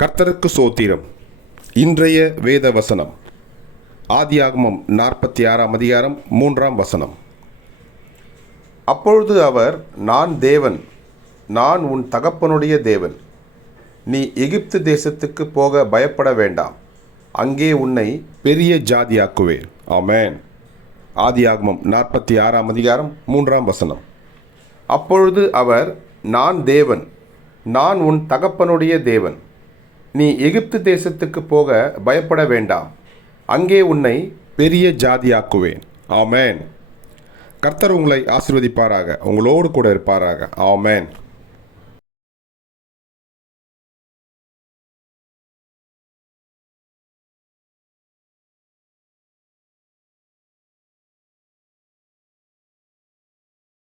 கர்த்தருக்கு சோத்திரம். இன்றைய வேத வசனம் ஆதியாகமம் 46ஆம் அதிகாரம் 3ஆம் வசனம். அப்பொழுது அவர், நான் தேவன், நான் உன் தகப்பனுடைய தேவன். நீ எகிப்து தேசத்துக்கு போக பயப்பட வேண்டாம். அங்கே உன்னை பெரிய ஜாதியாக்குவேன். ஆமென். ஆதியாகமம் 46ஆம் அதிகாரம் 3ஆம் வசனம். அப்பொழுது அவர், நான் தேவன், நான் உன் தகப்பனுடைய தேவன். நீ எகிப்து தேசத்துக்கு போக பயப்பட வேண்டாம். அங்கே உன்னை பெரிய ஜாதியாக்குவேன். ஆமென். கர்த்தர் உங்களை ஆசீர்வதிப்பாராக, உங்களோடு கூட இருப்பாராக. ஆமென்.